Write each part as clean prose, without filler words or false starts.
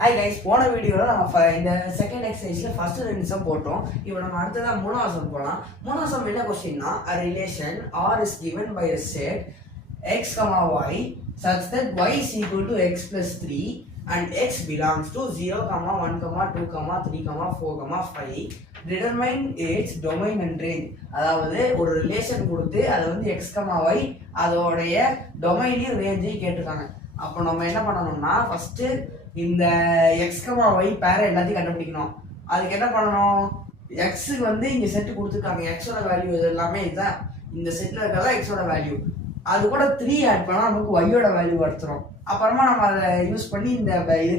Hi guys, போன வீடியோவில் நம்ம இந்த செகண்ட் எக்ஸசைஸில் ஃபர்ஸ்ட் 2 சம் போட்டோம். இப்போ நம்ம அடுத்ததாக 3வது சம் போகலாம். 3வது சம் என்ன கொஸ்டின்னா, a relation R is given by a set x, y such that y is equal to x plus 3 and x belongs to 0, 1, 2, 3, 4, 5. Determine its domain and range. அதாவது ஒரு ரிலேஷன் கொடுத்து அதை வந்து x, y அதோடைய டொமைனையும் ரேஞ்சையும் கேட்டிருக்காங்க. அப்போ நம்ம என்ன பண்ணணும்னா, ஃபர்ஸ்ட் இந்த எக்ஸ் ஒய் பேரை எல்லாத்தையும் கண்டுபிடிக்கணும். அதுக்கு என்ன பண்ணணும், எக்ஸுக்கு வந்து இங்க செட் கொடுத்துருக்காங்க, எக்ஸோட வேல்யூ இது எல்லாமே இதுதான், இந்த செட்ல இருக்கிறதா எக்ஸோட வேல்யூ. அது கூட 3 ஆட் பண்ணா நமக்கு ஒய்யோட வேல்யூ எடுத்துரும். அப்புறமா நம்ம அதை யூஸ் பண்ணி இந்த இது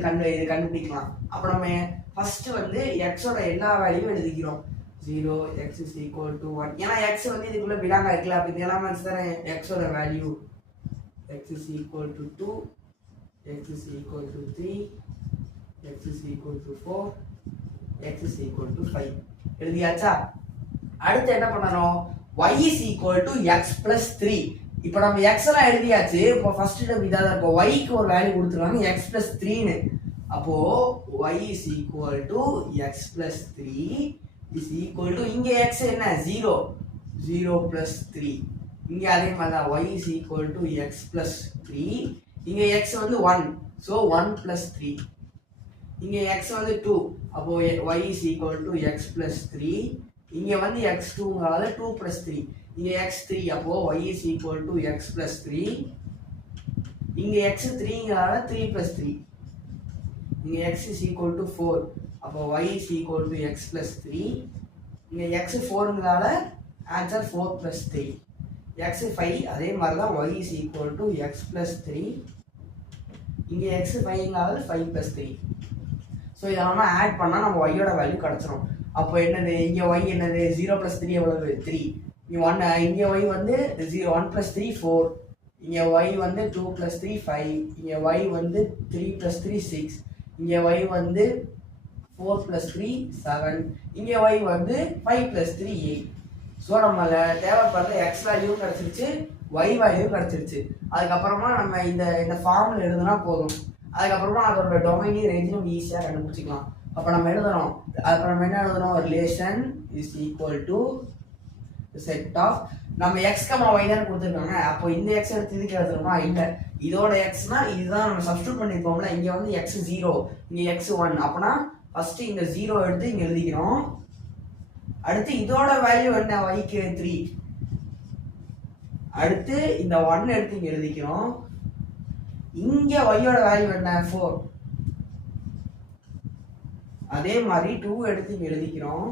கண்டுபிடிக்கலாம். அப்போ நம்ம ஃபர்ஸ்ட் வந்து எக்ஸோட எல்லா வேல்யூவும் எழுதிக்கிறோம். 0 x is equal to 1. ஏன்னா எக்ஸ் வந்து இதுக்குள்ள பிலாங்க இருக்குல்ல, அப்போ இது எல்லாமே தானே எக்ஸோட value. x is equal to 2, x is equal to 3, x is equal to 4, x is equal to 5. எழுதியாச்சா? அடுத்து என்ன பண்ணணும், y is equal to x plus 3. இப்போ நம்ம x எல்லாம் எழுதியாச்சு. இப்போ ஃபர்ஸ்ட் ஸ்டெப் இதாக தான் இருக்கும். y க்கு ஒரு வேல்யூ கொடுத்துருவாங்க x plus 3ன்னு. அப்போ y is equal to x plus 3 is equal to இங்க x என்ன 0, 0 plus 3. இங்க அதே மாதிரி தான் y is equal to x plus 3. இங்க x வந்து 1, so 1 plus 3. இங்க x வந்து 2, அப்போ y is equal to x plus 3. இங்க வந்து x2ங்கிறதால 2 plus 3. இங்க x3, அப்போ y is equal to x plus 3. இங்க x3ங்கிறதால 3 plus 3. இங்க x is equal to 4, அப்போ y is equal to x plus 3. இங்க x4ங்கிறதால ஆன்சர் 4 plus 3. x5 அதே மாதிரி தான் y is equal to x plus 3. இங்க x5ங்கிறது 5 plus 3. ஸோ இதெல்லாம் ஆட் பண்ணால் நம்ம ஒய்யோட வேல்யூ கிடச்சிரும். அப்போ என்னது, இங்கே ஒய் என்னது 0 plus 3 எவ்வளவு 3. இங்கே 1, இங்கே ஒய் வந்து 1 plus 3 4. இங்கே ஒய் வந்து 2 plus 3 5. இங்கே ஒய் வந்து 3 plus 3 6. இங்கே ஒய் வந்து 4 plus 3 7. இங்கே ஒய் வந்து 5 plus 3 8. ஸோ நம்மள தேவைப்படுற எக்ஸ் வேல்யூவும் கிடச்சிருச்சு, ஒய் வேல்யூவும் கிடச்சிருச்சு. அதுக்கப்புறமா நம்ம இந்த ஃபார்மில் எழுதுனா போதும். அதுக்கப்புறமா அதோட டொமைனையும் ரேஞ்சையும் நம்ம ஈஸியாக கண்டுபிடிச்சிக்கலாம். அப்போ நம்ம எழுதணும், அப்புறம் நம்ம என்ன எழுதணும், relation is equal to set of, நம்ம எக்ஸ் ஒய் தானே கொடுத்துருக்காங்க. அப்போ இந்த எக்ஸ் எடுத்து இதுக்கு எழுதணுமா, இல்லை இதோட எக்ஸ்னா இதுதான் நம்ம சப்ஸ்டியூட் பண்ணியிருப்போம்ல. இங்கே வந்து எக்ஸ் 0, இங்கே எக்ஸ் 1. அப்போனா ஃபர்ஸ்ட் இந்த 0 எடுத்து இங்கே எழுதிக்கிறோம். அடுத்து இதோட வேல்யூ என்ன, yக்கு 3. அடுத்து இந்த 1 எடுத்து இங்க எழுதிக்கிறோம். இங்க yயோட வேல்யூ என்ன 4. அதே மாதிரி 2 எடுத்து இங்க எழுதிக்கிறோம்.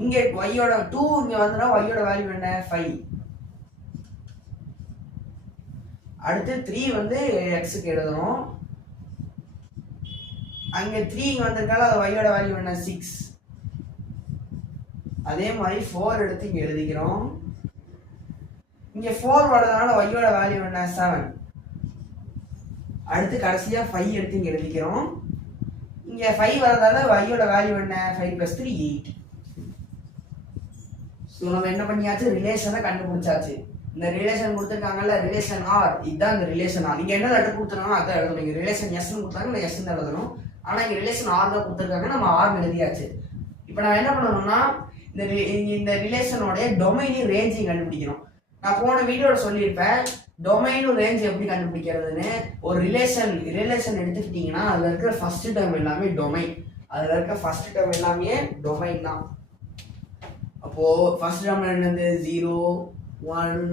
இங்க yயோட 2 இங்க வந்தா yயோட வேல்யூ என்ன 5. அடுத்து 3 வந்து xக்கு எழுதணும். அங்க 3 இங்க வந்திருக்கால, அது yயோட வேல்யூ என்ன 6. அதே மாதிரி 4 எடுத்து இங்க எழுதிக்கிறோம். இங்க 4 வரதுனால yயோட வேல்யூ என்ன 7. அடுத்து கடைசியா 5 எடுத்து இங்க எழுதிக்கிறோம். இங்க 5 வரதால yயோட வேல்யூ என்ன 5 plus 3 8. சோ நம்ம என்ன பண்ணியாச்சு, ரிலேஷனை கண்டுபிடிச்சாச்சு. இந்த ரிலேஷன் கொடுத்திருக்காங்கல்ல, ரிலேஷன் R, இதுதான் இந்த ரிலேஷன் R. இங்க என்ன லெட்டர் கொடுத்திருக்காங்க அத எழுதணும். இங்க ரிலேஷன் S ன்னு கொடுத்தாங்க, இல்ல S ன்னு எழுதணும். ஆனா இங்க ரிலேஷன் R தான் கொடுத்திருக்காங்க, நம்ம R ன்னு எழுதியாச்சு. இப்போ நான் என்ன பண்ணணும்னா, இந்த ரிலேஷனோட டொமைனையும் ரேஞ்சையும் கண்டுபிடிக்கணும். நான் போன வீடியோவில் சொல்லியிருப்பேன் டொமைனும் ரேஞ்ச் எப்படி கண்டுபிடிக்கிறதுன்னு. ஒரு ரிலேஷன் எடுத்துக்கிட்டீங்கன்னா அதில் இருக்கிற ஃபர்ஸ்ட் டேர்ம் எல்லாமே டொமைன், அதில் இருக்கிற ஃபர்ஸ்ட் டேர்ம் எல்லாமே டொமைன் தான். அப்போ ஃபர்ஸ்ட் டேர்ம் என்னது 0 1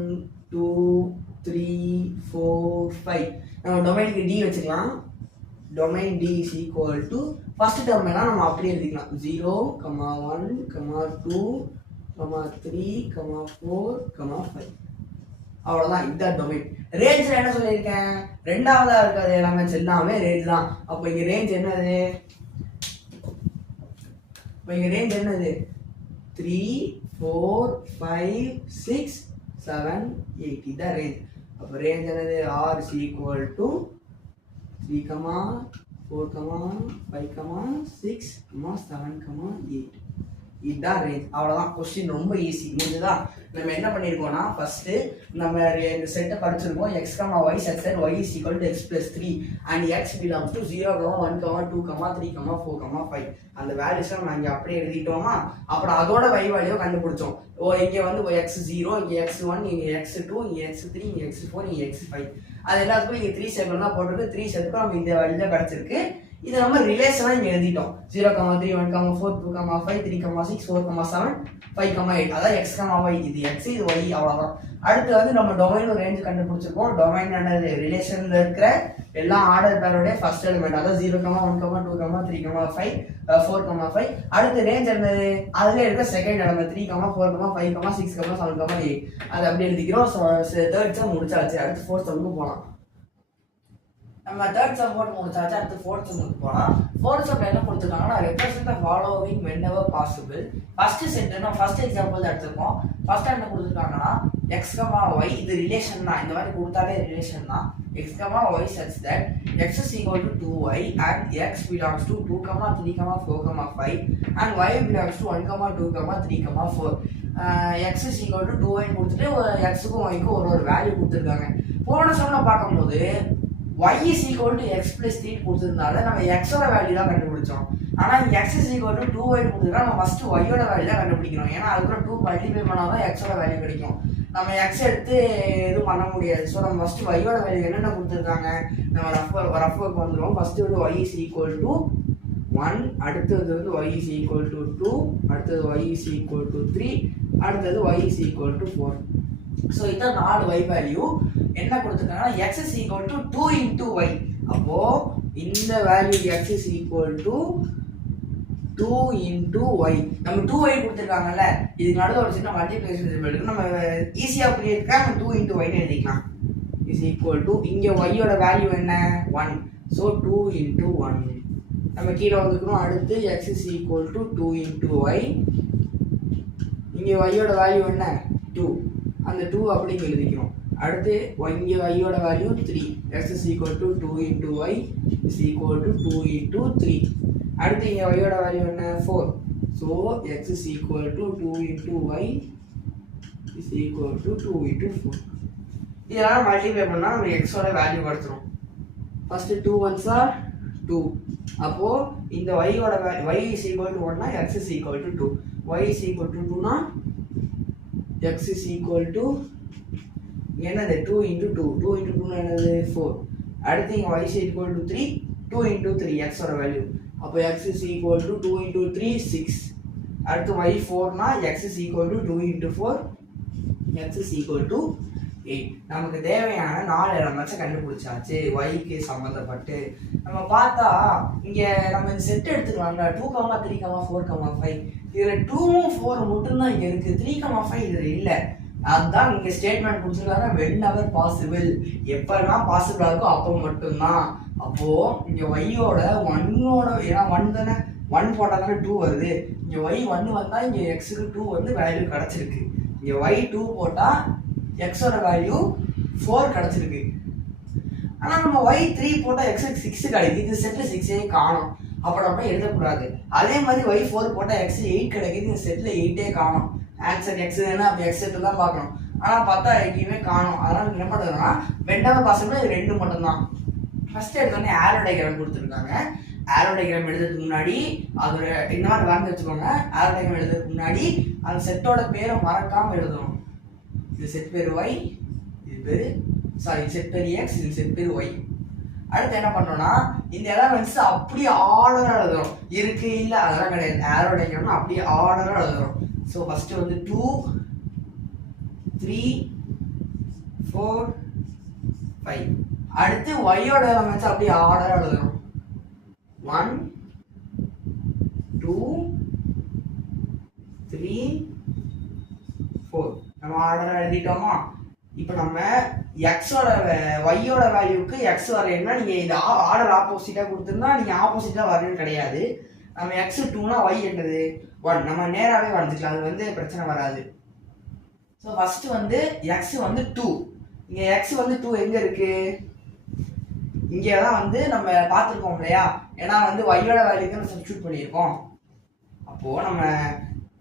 2 3 4 5. நம்ம டொமைனுக்கு D வச்சுக்கலாம். Domain D is equal to first term எல்லாம் நம்ம அப்படியே எழுதிக்கலாம். 0, 1, 2, 3, 4, 5. அவ்வளவுதான், இதுதான் டொமைன். ரேஞ்ச்ல என்ன சொல்லியிருக்கேன், ரெண்டாவதா இருக்கிறது எல்லாமே ரேஞ்ச் தான். அப்போ இங்க ரேஞ்ச் என்னது, 3 4 5 6 7 8. இதுதான் ரேஞ்ச். அப்போ ரேஞ்ச் என்னது, R is equal to 3, 4, 5, 6, 7, 8. இதுதான் ரேஞ்ச். அவ்வளோதான், கொஸ்டின் ரொம்ப ஈஸி. முடிஞ்சுதா? நம்ம என்ன பண்ணியிருக்கோம்னா ஃபர்ஸ்ட்டு நம்ம இந்த செட்டை படிச்சிருக்கோம். X comma y such that y is equal to x plus 3 and x belongs to 0, 1, 2, 3, 4, 5. அந்த வேல்யூஸை நம்ம இங்கே அப்படியே எழுதிட்டோமா. அப்புறம் அதோட y வேல்யூ கண்டுபிடிச்சோம். இங்கே வந்து x0, இங்கே x1, இங்கே x2, இங்கே x3, இங்கே x4, இங்கே x5. அது எல்லாத்துக்கும் இங்கே 3 சேர்க்கணும் தான் போட்டுருக்கு. 3 சேர்த்துக்கும் நம்ம இந்த வேல்யூ தான் கிடச்சிருக்கு. இதை நம்ம ரிலேஷனாக இங்கே எழுதிட்டோம். 0, 3, 1, 4, 2, 5, 3, 6, 4, 7, 5, 8. அதான் x, y. இது x, இது y. அவ்வளோதான். அடுத்து வந்து நம்ம டொமைன் ரேஞ்ச் கண்டுபிடிச்சிருக்கோம். டொமைன் ரிலேஷன்ல இருக்கிற எல்லா ஆர்டர் பேரோட ஃபர்ஸ்ட் எலிமெண்ட், அதாவது 0, 1, 2, 3, 5, 4, 5. அடுத்து ரேஞ்ச் என்னது? அதுல இருக்க செகண்ட் எலிமெண்ட் 3, 4, 5, 6, 7, 8. அது அப்படி எழுதிக்கிறோம். தேர்ட் சம் முடிச்சாச்சு. அடுத்து ஃபோர்த் சம்க்கு போகலாம். நம்ம தேர்ட் சம் போட்டு முடிச்சாச்சு. அடுத்து ஃபோர்த் சம்க்கு போகலாம். ஃபோர்த் சம்ல என்ன கொடுத்துருக்காங்கன்னா represent the following whenever possible. First sentence first example எடுத்துருக்கோம். ஃபர்ஸ்ட் என்ன கொடுத்துருக்காங்கன்னா எக்ஸ் கமா ஒய், இது ரிலேஷன் தான். இந்த மாதிரி கொடுத்தாலே ரிலேஷன் தான். X comma y such that x is equal to 2y and x belongs to 2, 3, 4, 5 and y belongs to 1, 2, 3, 4. X is equal to 2y கொடுத்துட்டு எக்ஸுக்கும் ஒய்க்கும் ஒரு வேல்யூ கொடுத்துருக்காங்க. போன சம்ல பார்க்கும்போது y is equal to x plus 3 கொடுத்திருந்தால நம்ம x ஓட value தான் கண்டுபிடிச்சோம். ஆனா x is equal to 2y கொடுத்திருந்தா நம்ம ஃபர்ஸ்ட் y ஓட வேல்யூ தான் கண்டுபிடிக்கணும். ஏன்னா அதுக்கு 2 மல்டிப்ளை பண்ணாதான் x ஓட வேல்யூ கிடைக்கும். நம்ம x எடுத்து எதுவும் பண்ண முடியாது. ஸோ நம்ம ஃபர்ஸ்ட் y ஓட வேல்யூ என்னென்ன கொடுத்துருக்காங்க நம்ம ரஃப் ஒர்க் வந்துடும். ஃபர்ஸ்ட் வந்து y is equal to 1, அடுத்தது வந்து y is equal to 2, அடுத்தது y is equal to 3, அடுத்தது y is equal to 4. So இதான் 4 y வேல்யூ. என்ன கொடுத்துருக்காங்கன்னா x is equal to 2 into y. அப்போ இந்த value x is equal to 2 into y. நம்ம 2y கொடுத்துருக்காங்கல்ல, இதுக்கு நடுவில் ஒரு சின்ன மல்டிப்ளிகேஷன் சிம்பிள் இருக்கு. நம்ம ஈஸியா புரிய இருக்க நம்ம 2 into y ன்னு எழுதிக்கலாம். இஸ் ஈக்குவல் டு இங்க y ஓட வேல்யூ என்ன 1. ஸோ 2 into 1 நம்ம கீழே வந்துக்கணும். அடுத்து x is equal to 2 into y. இங்க y ஓட வேல்யூ என்ன 2. அந்த 2 அப்படி எழுதிக்கிறோம். அடுத்து இங்கே y ஓட value 3. x is equal to 2 into y is equal to 2 into 3. அடுத்து இங்கே y ஓட வேல்யூ என்ன 4. So x is equal to 2 into y is equal to 2 into 4. இதெல்லாம் மல்டிப்ளை பண்ணால் நம்ம x ஓட வேல்யூ கிடைச்சிரும். First 2 1s are 2. அப்போ இந்த y ஓட y is equal to 1 னா x is equal to 2. y is equal to 2 னா x is equal to என்னது 2 into 2. 2 into 2 என்னது 4. அடுத்து இங்க y is equal to 3. 2 into 3 x ஓட வேல்யூ. அப்போ x is equal to 2 into 3 6. அடுத்து y 4 னா x is equal to 2 into 4. x is equal to 8. நமக்கு தேவையான 4 எலிமெண்ட்ஸ் கண்டுபிடிச்சாச்சு y க்கு சம்பந்தப்பட்டு. நம்ம பார்த்தா இங்க நம்ம இந்த செட் எடுத்துக்கலாம்ல 2, 3, 4, 5. இதுல 2 4 மட்டும் தான் இங்க இருக்கு. 3, 5 இதுல இல்ல. அதுதான் இங்க ஸ்டேட்மெண்ட் கொடுத்துருக்காங்க whenever possible. எப்பெல்லாம் பாசிபிளா இருக்கோ அப்போ மட்டும்தான். அப்போ இங்க y ஓட 1 ஓட ஏன்னா 1 தானே 1 போட்டா தானே 2 வருது. இங்க y 1 வந்தா இங்க x க்கு 2 வந்து வேல்யூ கிடைச்சிருக்கு. இங்க y 2 போட்டா x ஓட வேல்யூ 4 கிடைச்சிருக்கு. ஆனா நம்ம y 3 போட்டா x க்கு 6 கிடைக்குது. இது செட்ல 6 காணோம். அப்ப நம்ம எழுதக்கூடாது. அதே மாதிரி y 4 போட்டா x 8 கிடைக்குது. இந்த செட்ல 8 காணோம். ஆன்சர் x தானே, அப்ப x செட் தான் பார்க்கணும். ஆனா பார்த்தா எங்கேயுமே காணோம். அதனால என்ன பண்ணுறதுன்னா வெண்டவர் பாசிபிள் இது 2 மட்டும் தான். ஃபர்ஸ்ட் எடுத்தோடனே ஆரோ டயக்ராம் கொடுத்துருக்காங்க. ஆரோ டயக்ராம் எழுதுறதுக்கு முன்னாடி அதோட இந்த மாதிரி வரைஞ்சு வச்சுக்கோங்க. ஆரோ டயக்ராம் எழுதுறதுக்கு முன்னாடி அந்த செட்டோட பேரை மறக்காம எழுதணும். இது செட் பேர் y, இது பேரு செட் பேர் x, இது செட் பேர் y. அடுத்து என்ன பண்றோம்னா இந்த எலிமெண்ட்ஸ் அப்படியே ஆர்டரா எழுதுறோம். இருக்கு இல்ல அதெல்லாம் கிடையாது. ஆரோ டயக்ராம்னா அப்படியே ஆர்டரா எழுதுறோம். ஸோ ஃபர்ஸ்ட் வந்து 2 3 4 5. அடுத்து y ஓட எலிமெண்ட்ஸ் அப்படியே ஆர்டரா எழுதுறோம். 1 2 3 4 நம்ம ஆர்டரா எழுதிட்டோமா. இப்போ நம்ம x ஓட y ஓட வேல்யூக்கு x வரையணும்னா நீங்க இந்த ஆர்டர் ஆப்போசிட்டா கொடுத்திருந்தா நீங்க ஆப்போசிட்டா வரணும் கிடையாது. நம்ம x 2 னா y என்னது 1. நம்ம நேராவே வரைஞ்சிக்கலாம். அது வந்து பிரச்சனை வராது. ஸோ ஃபர்ஸ்ட் வந்து x வந்து 2. இங்க x வந்து 2 எங்க இருக்கு? இங்கே தான் வந்து நம்ம பார்த்துருக்கோம் இல்லையா. ஏன்னா வந்து y ஓட வேல்யூக்கு நம்ம சப்ஸ்டிட்யூட் பண்ணியிருக்கோம். அப்போ நம்ம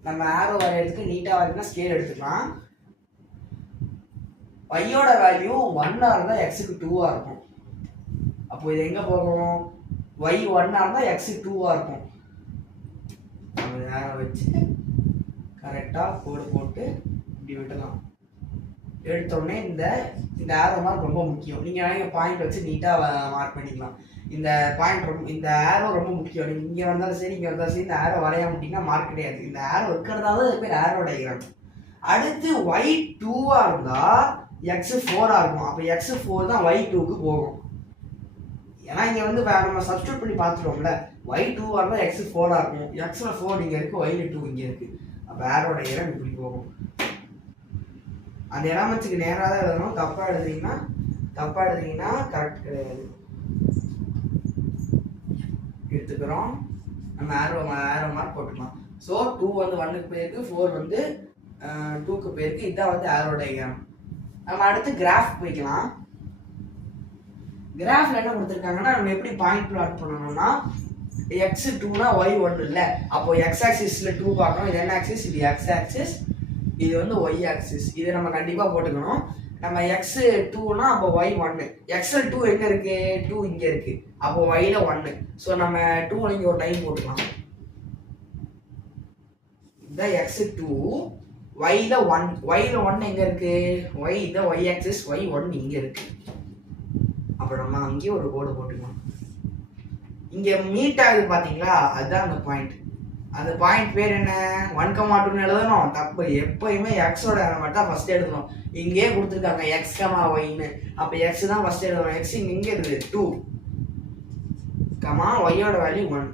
நம்ம ஆரோ வரையறதுக்கு நீட்டாக வரையினா ஸ்கேல் எடுத்துக்கலாம். y-யோட வேல்யூ 1 இருந்தால் எக்ஸுக்கு 2 இருக்கும். அப்போ இது எங்கே போகும்? y 1 இருந்தால் எக்ஸுக்கு 2 இருக்கும். நம்ம ஆரோ வச்சு கரெக்டாக கோடு போட்டு இப்படி விட்டலாம். எடுத்தோடனே இந்த ஆரோ மார்க் ரொம்ப முக்கியம். நீங்கள் பாயிண்ட் வச்சு நீட்டாக மார்க் பண்ணிக்கலாம். இந்த பாயிண்ட் இந்த ஆரோ ரொம்ப முக்கியம். நீங்கள் இங்கே வந்தாலும் சரி இங்கே வந்தாலும் சரி இந்த ஆரோ வரையாம விட்டிங்கன்னா மார்க் கிடையாது. இந்த ஆரோ இருக்கிறதால இது பேர் ஆரோ டயக்ராம். அடுத்து y 2 இருந்தால் x 4 இருக்கும். அப்போ x 4 தான் y 2க்கு போகும். ஏன்னா இங்கே நம்ம சப்ஸ்டியூட் பண்ணி பார்த்துருவோம்ல. y 2 இருந்தால் x 4 இருக்கும். x 4 இங்கே இருக்குது, y 2 இங்கே இருக்குது. அப்போ ஆரோ டயக்ராம் இப்படி போகும். அந்த எலமெண்ட்ஸுக்கு நேராக தான் எழுதணும். தப்பாக எழுதுனீங்கன்னா கரெக்ட் கிடையாது. எடுத்துக்கிறோம். நம்ம ஆரோ மார்க் போட்டுக்கலாம். ஸோ 2 1க்கு போயிருக்கு, 4 2க்கு போயிருக்கு. இதுதான் ஆரோ டயக்ராம். நம்ம அடுத்து கிராஃப் போய்க்கலாம். கிராஃப்ல என்ன கொடுத்துருக்காங்கன்னா நம்ம எப்படி பாயிண்ட் பிளாட் பண்ணணும்னா x 2னா y 1 இல்லை. அப்போ x ஆக்சிஸ்ல 2 பார்க்கணும். இது என்ன ஆக்சிஸ்? இது x ஆக்சிஸ், இது y ஆக்சிஸ். இதை நம்ம கண்டிப்பாக போட்டுக்கணும். நம்ம x 2னா அப்போ y 1. xl 2 எங்கே இருக்கு? 2 இங்கே இருக்கு. அப்போ yல 1. ஸோ நம்ம 2 இங்கே ஒரு லைன் போட்டுக்கலாம். இந்த x 2 yல 1 எங்கே இருக்கு? y இந்த y ஆக்சிஸ், y 1 இங்கே இருக்கு. அப்போ நம்ம அங்கேயே ஒரு கோடு போட்டுக்கலாம். இங்கே மீட் ஆகுது பார்த்தீங்களா? அதுதான் அந்த பாயிண்ட். அந்த பாயிண்ட் பேர் என்ன? 1,2ன்னு எழுதணும். தப்பு. எப்பயுமே எக்ஸோட எலமெண்ட் தான் ஃபர்ஸ்ட் எழுதணும். இங்கே கொடுத்துருக்காங்க x, yன்னு. அப்போ எக்ஸ் தான் ஃபர்ஸ்ட் எழுதணும். எக்ஸ் இங்கே இருக்குது 2, yயோட வேல்யூ 1.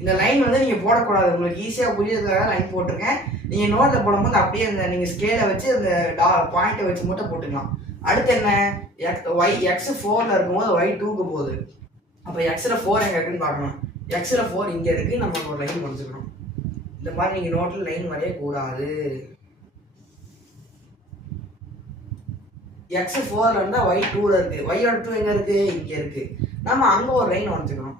இந்த லைன் நீங்கள் போடக்கூடாது. உங்களுக்கு ஈஸியாக புரியறதுக்காக லைன் போட்டிருக்கேன். நீங்கள் நோட்டில் போடும்போது அப்படியே நீங்கள் ஸ்கேலை வச்சு அந்த பாயிண்ட்டை வச்சு மட்டும் போட்டுக்கலாம். அடுத்து என்ன? x 4ல் இருக்கும்போது y 2க்கு போகுது. அப்போ xல 4 எங்கே இருக்குன்னு பார்க்கணும். xல 4 இங்கே இருக்கு. நம்ம ஒரு லைன் வரைஞ்சுக்கணும். இந்த மாதிரி நீங்கள் நோட்டில் லைன் வரையக்கூடாது. x 4ல் இருந்தால் y 2ல இருக்கு. yயோட 2 எங்கே இருக்கு? இங்கே இருக்கு. நம்ம அங்கே ஒரு லைன் வரைஞ்சுக்கணும்.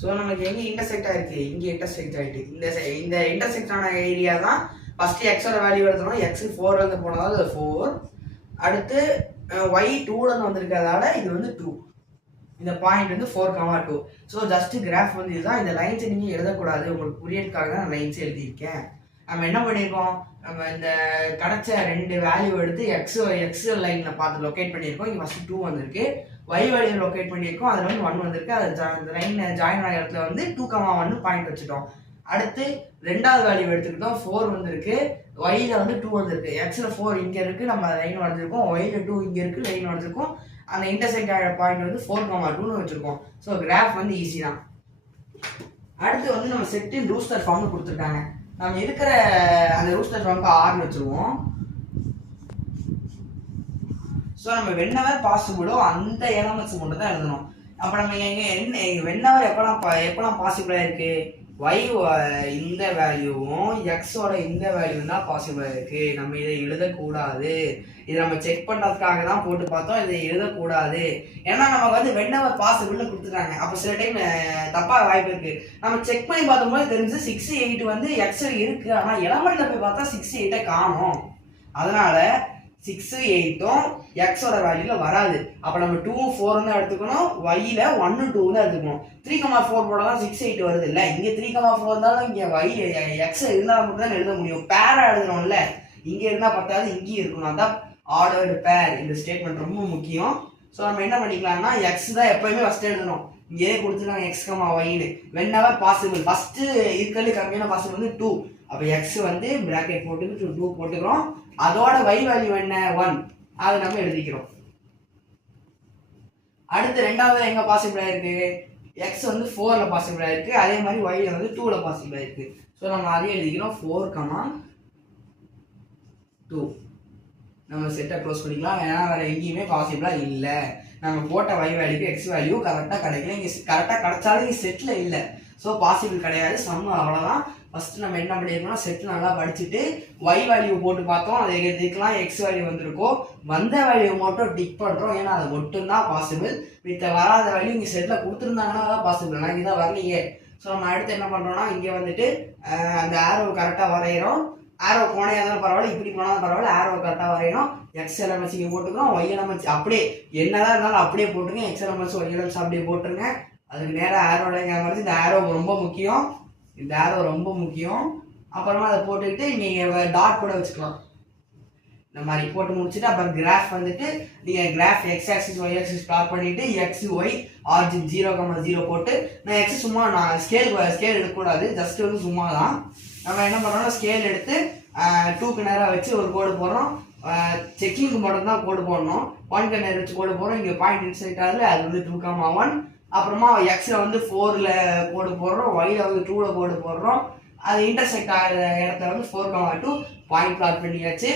ஸோ நமக்கு எங்கே இன்டர்செக்ட் ஆயிருக்கு? இங்கே இன்டர்செக்ட் ஆகிட்டு. இந்த இன்டர்செக்ட் ஆன ஏரியா தான் ஃபர்ஸ்ட் எக்ஸோட வேல்யூ எடுத்தோம். x 4லேருந்து போனதால் 4. அடுத்து y 2லேருந்து வந்திருக்கிறதால இது 2. இந்த பாயிண்ட் 4,2. ஸோ ஜஸ்ட் கிராஃப் இதுதான். இந்த லைன்ஸை நீங்கள் எழுதக்கூடாது. உங்களுக்கு புரியறதுக்காக தான் லைன்ஸ் எழுதியிருக்கேன். நம்ம என்ன பண்ணியிருக்கோம்? நம்ம இந்த கிடைச்ச 2 வேல்யூ எடுத்து எக்ஸ் லைனில் பார்த்து லொக்கேட் பண்ணியிருக்கோம். இங்கே ஃபஸ்ட்டு 2 வந்திருக்கு. y வேல்யூ லொக்கேட் பண்ணியிருக்கோம். அதில் 1 வந்திருக்கு. அது அந்த லைன் ஜாயின் ஆகிற இடத்துல 2,1 பாயிண்ட் வச்சுட்டோம். அடுத்து ரெண்டாவது வேல்யூ எடுத்துக்கிட்டோம். 4 வந்திருக்கு. yல 2 வந்திருக்கு. xல 4 இங்கே இருக்குது. நம்ம லைன் வரைஞ்சிருக்கோம். yல 2 இங்கே இருக்குது. லைன் வரைஞ்சிருக்கோம். அந்த இன்டர்செக்ட் ஆகிற பாயிண்ட் 4,2ன்னு வச்சுருக்கோம். ஸோ கிராஃப் ஈஸி தான். அடுத்து நம்ம செட்டின் ரூஸ்டர் ஃபார்ம்னு கொடுத்துருக்காங்க. நம்ம இருக்கிற அந்த ரூஸ்டர் ஃபார்முக்கு 6 வச்சுருவோம். ஸோ நம்ம வென்னவர் பாசிபிளோ அந்த எலமெண்ட்ஸ் மட்டும் தான் எழுதணும். அப்போ நம்ம வென்னவர் எப்போலாம் பாசிபிளாக இருக்கு? y இந்த வேல்யூவும் எக்ஸோட இந்த வேல்யூ தான் பாசிபிளாக இருக்கு. நம்ம இதை எழுதக்கூடாது. இதை நம்ம செக் பண்ணுறதுக்காக தான் போட்டு பார்த்தோம். இதை எழுதக்கூடாது. ஏன்னா நமக்கு வென்னவர் பாசிபிள்னு கொடுத்துருக்காங்க. அப்போ சில டைம் தப்பாக வாய்ப்பு இருக்கு. நம்ம செக் பண்ணி பார்த்தோம்போது தெரிஞ்சு 6 8 எக்ஸில் இருக்கு. ஆனால் எலமெண்ட்ல போய் பார்த்தா 6 8 காணும். அதனால 6 8ம் எக்ஸோட வேல்யூல வராது. அப்போ நம்ம 2 4 தான் எடுத்துக்கணும். yல 1 2 தான் எடுத்துக்கணும். 3,4 போட தான் 6 8 வருது இல்லை. இங்கே 3,4 இருந்தாலும் இங்கே எக்ஸ் இருந்தால் மட்டும் தான் எழுத முடியும். பேரா எழுதணும்ல. இங்கே இருந்தால் பத்தாது, இங்கேயும் இருக்கணும். அதான் ஆர்டர்டு பேர். இந்த ஸ்டேட்மெண்ட் ரொம்ப முக்கியம். ஸோ நம்ம என்ன பண்ணிக்கலாம்னா எக்ஸ் தான் எப்பயுமே ஃபர்ஸ்ட் எழுதணும். இங்கே கொடுத்துருக்காங்க x, yன்னு. whenever possible ஃபர்ஸ்ட் இருக்கிறது கம்மியான பாசிபிள் 2. அப்போ எக்ஸ் பிராக்கெட் போட்டு 2 போட்டுக்கிறோம். அதோட y வேல்யூ என்ன? 1. அதை நம்ம எழுதிக்கிறோம். அடுத்து ரெண்டாவது எங்க பாசிபிள் ஆயிருக்கு? x 4ல பாசிபிள் ஆயிருக்கு. அதே மாதிரி y 2ல பாசிபிள் ஆயிருக்கு. ஸோ நம்ம அதையும் எழுதிக்கிறோம். 4, 2. நம்ம செட்டை க்ளோஸ் பண்ணிக்கலாம். ஏன்னா வேற எங்கேயுமே பாசிபிளா இல்லை. நம்ம போட்ட y வேல்யூக்கு x வேல்யூ கரெக்டாக கிடைக்கல. இங்கே கரெக்டாக கிடைச்சாலும் இங்கே செட்டில் இல்லை. ஸோ பாசிபிள் கிடையாது. சம் அவ்வளோதான். ஃபஸ்ட்டு நம்ம என்ன பண்ணியிருக்கோம்னா செட்டில் நல்லா படிச்சுட்டு y வேல்யூ போட்டு பார்த்தோம். அதை எதுக்கெல்லாம் x வேல்யூ வந்திருக்கோ வந்த வேல்யூ மட்டும் டிக் பண்ணுறோம். ஏன்னா அது மட்டும்தான் பாசிபிள். மித்த வராத வேல்யூ இங்கே செட்டில் கொடுத்துருந்தாங்கன்னா தான் பாசிபிள். நான் இங்கே தான் வரலையே. ஸோ நம்ம அடுத்து என்ன பண்ணுறோம்னா இங்கே வந்துட்டு அந்த ஆரோ கரெக்டாக வரைகிறோம். ஆரோ போனையாக இருந்தாலும் பரவாயில்ல, இப்படி போனாலும் பரவாயில்ல, ஆரோ கரெக்டாக வரையணும். எக்ஸ் எலமெண்ட்ஸ் இங்கே போட்டுக்கிறோம், ஒய் எலமெண்ட்ஸ் அப்படியே என்னதான் இருந்தாலும் அப்படியே போட்டுருங்க. எக்ஸ் எலமெண்ட்ஸ் ஒய் எலமெண்ட்ஸ் அப்படியே போட்டுருங்க. அதுக்கு நேராக ஆரோடைய மாதிரி இந்த ஆரோ ரொம்ப முக்கியம். இந்த ஆரோ ரொம்ப முக்கியம். அப்புறமா அதை போட்டுக்கிட்டு நீங்கள் டாட் கூட வச்சுக்கலாம். இந்த மாதிரி போட்டு முடிச்சுட்டு அப்புறம் கிராஃப் வந்துட்டு நீங்கள் graph x axis y axis start பண்ணிவிட்டு எக்ஸ் ஒய் ஆர்ஜின் 0,0 போட்டு நான் எக்ஸ் சும்மா நான் ஸ்கேல் எடுக்கக்கூடாது, ஜஸ்ட் வந்து சும்மா தான். நம்ம என்ன பண்ணுறோம்னா ஸ்கேல் எடுத்து 2க்கு நேராக வச்சு ஒரு கோடு போடுறோம். செக்கிங்க்கு மட்டும் தான் கோடு போடணும். 1க்கு நேரம் வச்சு கோடு போடுறோம். இங்கே பாயிண்ட் இன்சைட் ஆகுது, அது வந்து 2,1. அப்புறமா எக்ஸில் வந்து 4ல் கோடு போடுறோம், ஒயில் வந்து 2ல் கோடு போடுறோம். அது இன்டர்செக்ட் ஆகிற இடத்துல வந்து 4,2 பாயிண்ட் பிளாட் பண்ணியாச்சு.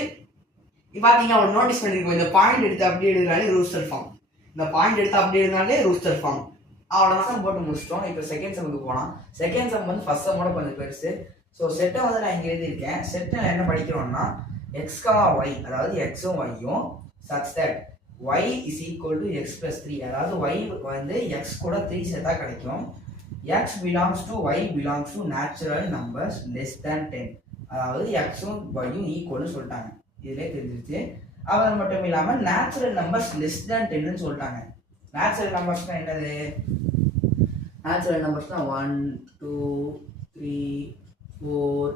இப்போ பார்த்தீங்கன்னா ஒரு நோட்டீஸ் பண்ணியிருக்கோம், இந்த பாயிண்ட் எடுத்து அப்படியே எழுதினாலே ரூஸ்டர் ஃபார்ம். இந்த பாயிண்ட் எடுத்து அப்படியே எழுதினாலே ரூஸ்டர் ஃபார்ம். அவ்வளோதான் போட்டு முடிச்சிட்டோம். இப்போ செகண்ட் சம்முக்கு போகலாம். செகண்ட் சம் வந்து ஃபர்ஸ்ட் சம்மோட கொஞ்சம் பெருசு. ஸோ செட்டை வந்து நான் இங்கே எழுதியிருக்கேன். செட்டில் என்ன படிக்கிறோம்னா x, y, அதாவது எக்ஸும் ஒய்யும் such that y is equal to x plus 3, அதாவது y வந்து x கூட 3 சேர்த்தா கிடைக்கும். x belongs to y belongs to natural numbers less than 10, அதாவது xும் yயும் ஈக்குவல்னு சொல்லிட்டாங்க. இதிலே தெரிஞ்சிருச்சு. அவர் மட்டும் இல்லாமல் நேச்சுரல் நம்பர்ஸ் லெஸ் தேன் 10ன்னு சொல்லிட்டாங்க. நேச்சுரல் நம்பர்ஸ்னால் என்னது? நேச்சுரல் நம்பர்ஸ்னால் 1 2 3 4